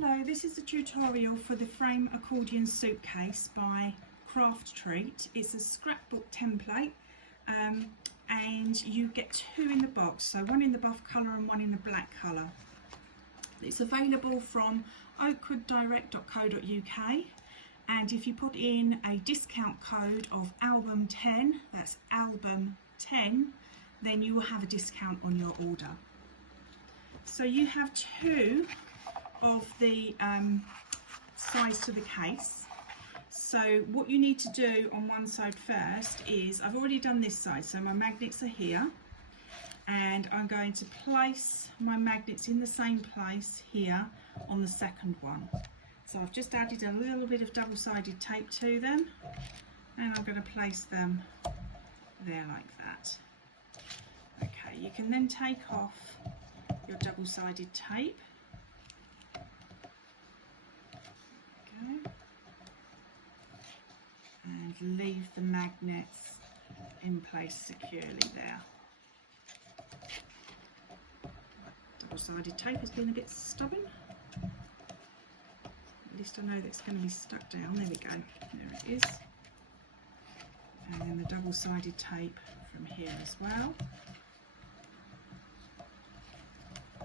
Hello, this is a tutorial for the frame accordion suitcase by Craftreat. It's a scrapbook template and you get two in the box, so one in the buff colour and one in the black colour. It's available from oakwooddirect.co.uk, and if you put in a discount code of ALBUM10, that's ALBUM10, then you will have a discount on your order. So you have two of the sides to the case. So what you need to do on one side first is, I've already done this side, so my magnets are here, and I'm going to place my magnets in the same place here on the second one. So I've just added a little bit of double-sided tape to them, and I'm going to place them there like that. Okay, you can then take off your double-sided tape. And leave the magnets in place securely there. Double-sided tape has been a bit stubborn. At least I know that it's going to be stuck down. There we go. There it is. And then the double-sided tape from here as well. A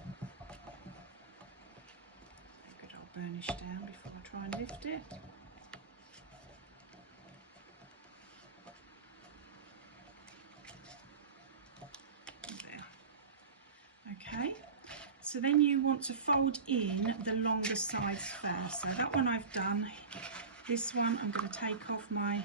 good old burnish down before I try and lift it. Okay, so then you want to fold in the longer sides first. So that one I've done. This one I'm going to take off my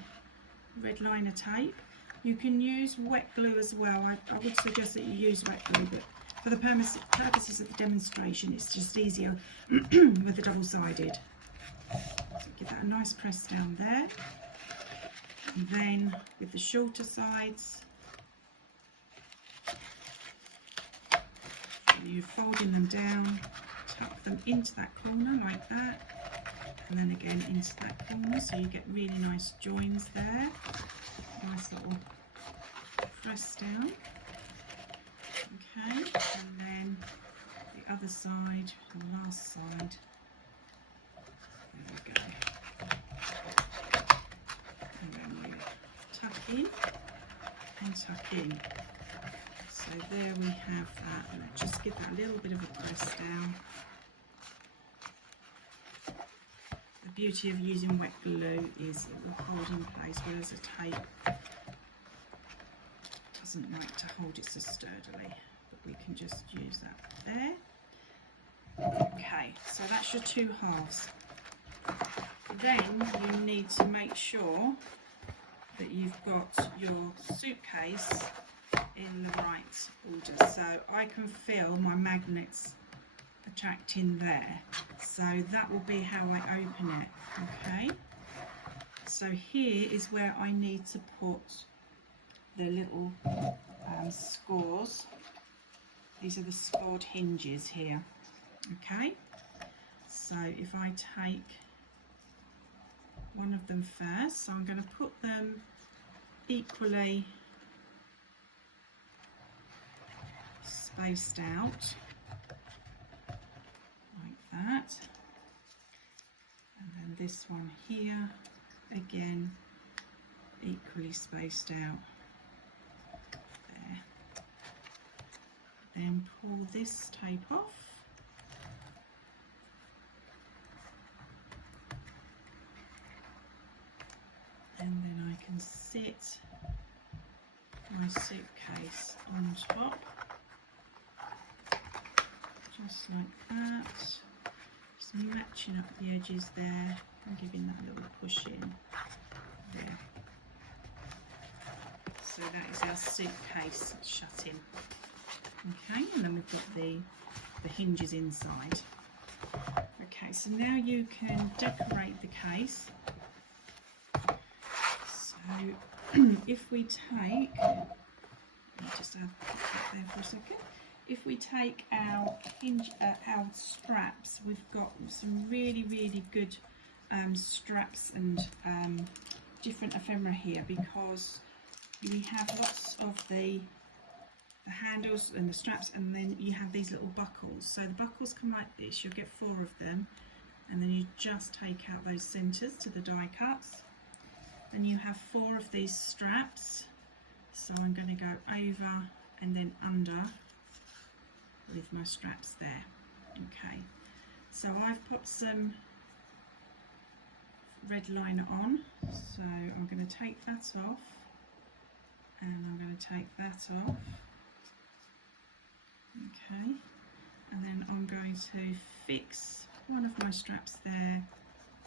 red liner tape. You can use wet glue as well. I would suggest that you use wet glue, but for the purposes of the demonstration it's just easier with the double-sided. So give that a nice press down there. And then with the shorter sides, you're folding them down, tuck them into that corner like that, and then again into that corner, so you get really nice joins there. Nice little press down. Okay, and then the other side, the last side. There we go. And then we tuck in and tuck in. So there we have that, and just give that a little bit of a press down. The beauty of using wet glue is it will hold in place, whereas a tape doesn't like to hold it so sturdily, but we can just use that there. Okay, so that's your two halves. Then you need to make sure that you've got your suitcase in the right order, so I can feel my magnets attracting there, so that will be how I open it. Okay, so here is where I need to put the little scores. These are the scored hinges here. Okay, so if I take one of them first, so I'm going to put them equally spaced out like that, and then this one here again equally spaced out there. Then pull this tape off, and then I can sit my suitcase on top just like that, just matching up the edges there and giving that a little push in there. So that is our suitcase shut in. Okay, and then we've got the hinges inside. Okay, so now you can decorate the case. So if we take, just put that there for a second. If we take our our straps, we've got some really good straps and different ephemera here, because we have lots of the handles and the straps, and then you have these little buckles. So the buckles come like this. You'll get 4 of them, and then you just take out those centres to the die cuts. And you have 4 of these straps, so I'm going to go over and then under with my straps there. Okay, so I've put some red liner on, so I'm going to take that off, and I'm going to take that off. Okay, and then I'm going to fix one of my straps there,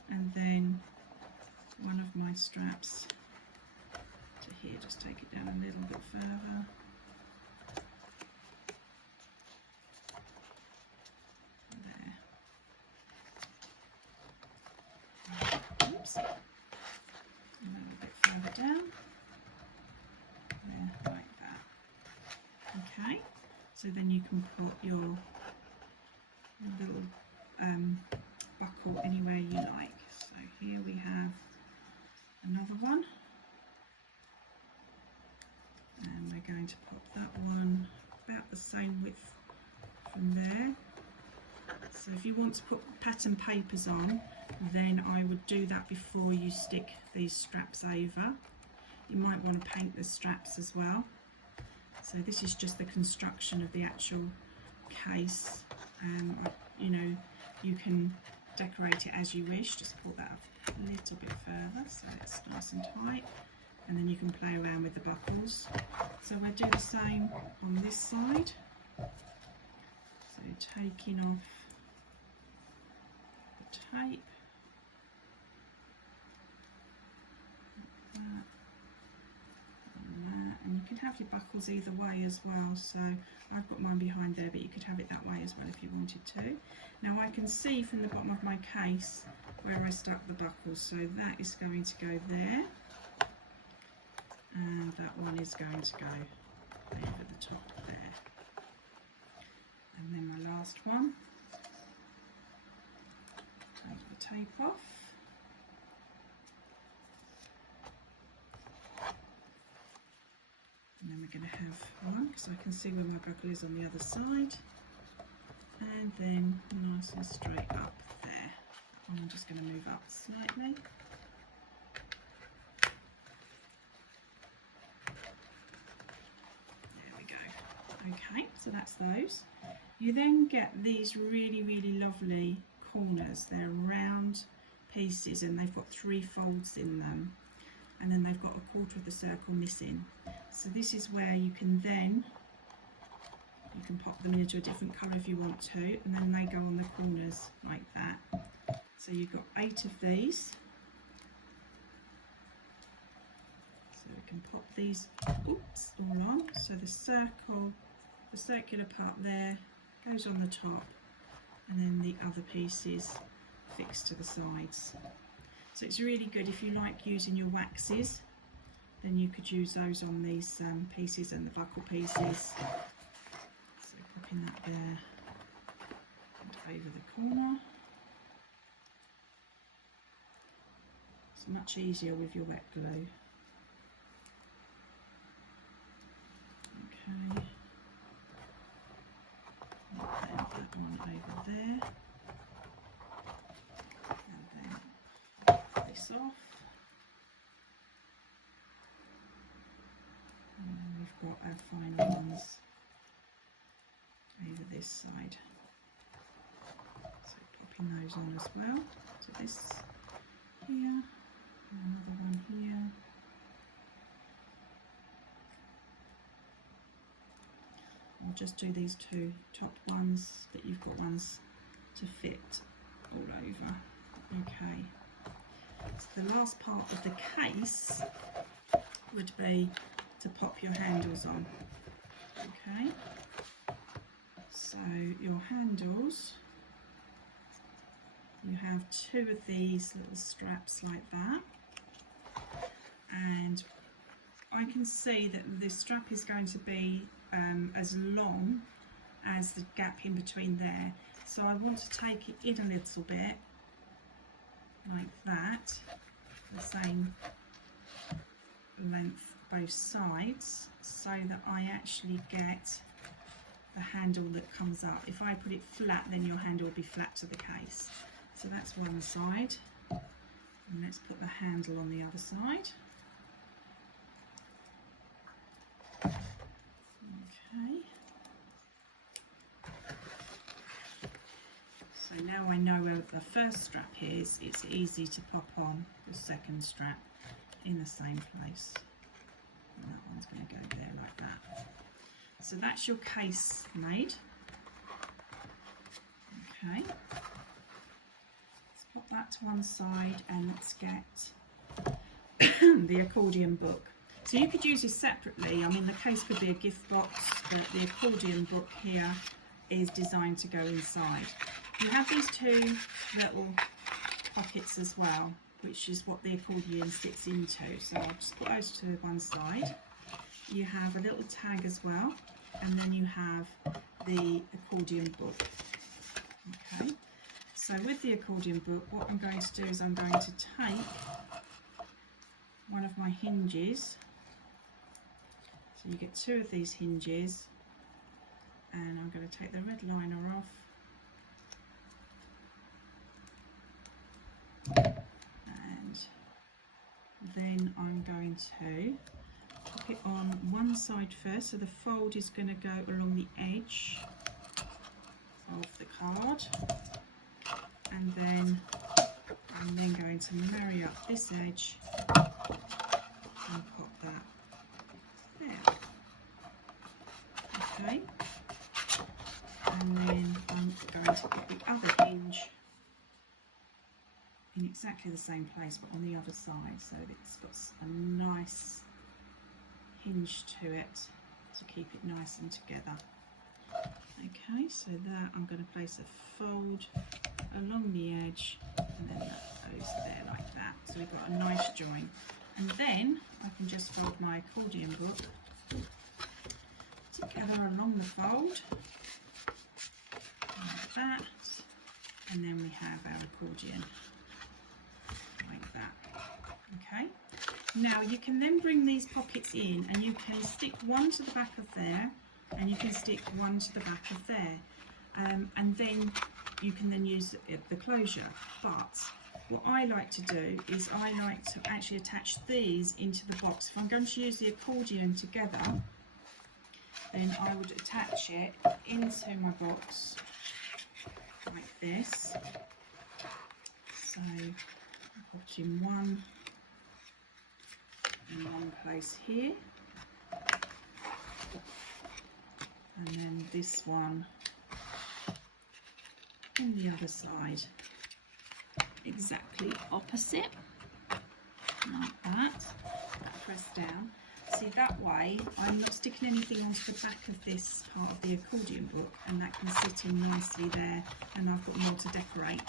and then one of my straps to here. Just take it down a little bit further. There. Oops. A little bit further down. There, like that. Okay. So then you can put your little buckle anywhere you like. So here we have another one, and we're going to pop that one about the same width from there. So if you want to put pattern papers on, then I would do that before you stick these straps over. You might want to paint the straps as well. So this is just the construction of the actual case. You know, you can decorate it as you wish. Just pull that up a little bit further so it's nice and tight, and then you can play around with the buckles. So we'll do the same on this side. So taking off the tape, like that, and you can have your buckles either way as well. So I've got mine behind there, but you could have it that way as well if you wanted to. Now I can see from the bottom of my case where I stuck the buckles, so that is going to go there, and that one is going to go over the top there. And then my last one, take the tape off. And then we're going to have one, because I can see where my buckle is on the other side, and then nice and straight up there. I'm just going to move up slightly. There we go. Okay, so that's those. You then get these really, really lovely corners. They're round pieces, and they've got 3 folds in them, and then they've got a quarter of the circle missing. So this is where you can pop them into a different colour if you want to, and then they go on the corners like that. So you've got 8 of these. So we can pop these all on. So the circular part there goes on the top, and then the other pieces fixed to the sides. So it's really good if you like using your waxes, then you could use those on these pieces and the buckle pieces. So popping that there and over the corner. It's much easier with your wet glue. Okay. And that one over there. And then this off. And then we've got our final ones over this side. So popping those on as well. So this here, and another one here. I'll just do these 2 top ones, but you've got ones to fit all over. Okay. So the last part of the case would be to pop your handles on. Okay. So your handles, you have 2 of these little straps like that, and I can see that the strap is going to be as long as the gap in between there, so I want to take it in a little bit like that, the same length both sides, so that I actually get the handle that comes up. If I put it flat, then your handle will be flat to the case. So that's one side, and let's put the handle on the other side. Okay. So now I know where the first strap is, it's easy to pop on the second strap in the same place. And that one's going to go there like that. So that's your case made. Okay. Let's put that to one side and let's get the accordion book. So you could use this separately. I mean, the case could be a gift box, but the accordion book here is designed to go inside. You have these two little pockets as well, which is what the accordion sits into. So I'll just put those to one side. You have a little tag as well, and then you have the accordion book. Okay, so with the accordion book, what I'm going to do is I'm going to take one of my hinges. So you get two of these hinges, and I'm going to take the red liner off. And then I'm going to pop it on one side first, so the fold is going to go along the edge of the card, and then I'm then going to marry up this edge and pop that there. Okay, and then I'm going to put the other hinge in exactly the same place but on the other side, so that it's got a nice hinge to it to keep it nice and together. Okay, so there I'm going to place a fold along the edge, and then that goes there like that, so we've got a nice join. And then I can just fold my accordion book together along the fold like that, and then we have our accordion like that. Okay, now you can then bring these pockets in, and you can stick one to the back of there, and you can stick one to the back of there, and then you can then use the closure. But what I like to do is I like to actually attach these into the box. If I'm going to use the accordion together, then I would attach it into my box like this. So I'll put in one in one place here, and then this one on the other side, exactly opposite, like that. Press down. See, that way I'm not sticking anything onto the back of this part of the accordion book, and that can sit in nicely there, and I've got more to decorate.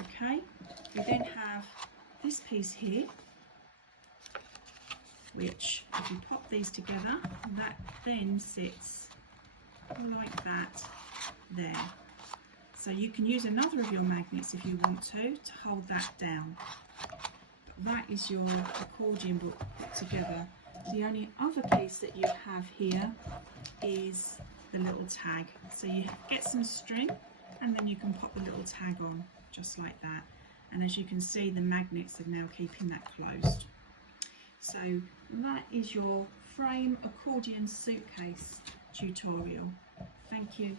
Okay, we then have this piece here, which if you pop these together, that then sits like that there. So you can use another of your magnets if you want to hold that down. But that is your accordion book put together. The only other piece that you have here is the little tag. So you get some string, and then you can pop the little tag on just like that. And as you can see, the magnets are now keeping that closed. So that is your frame accordion suitcase tutorial. Thank you.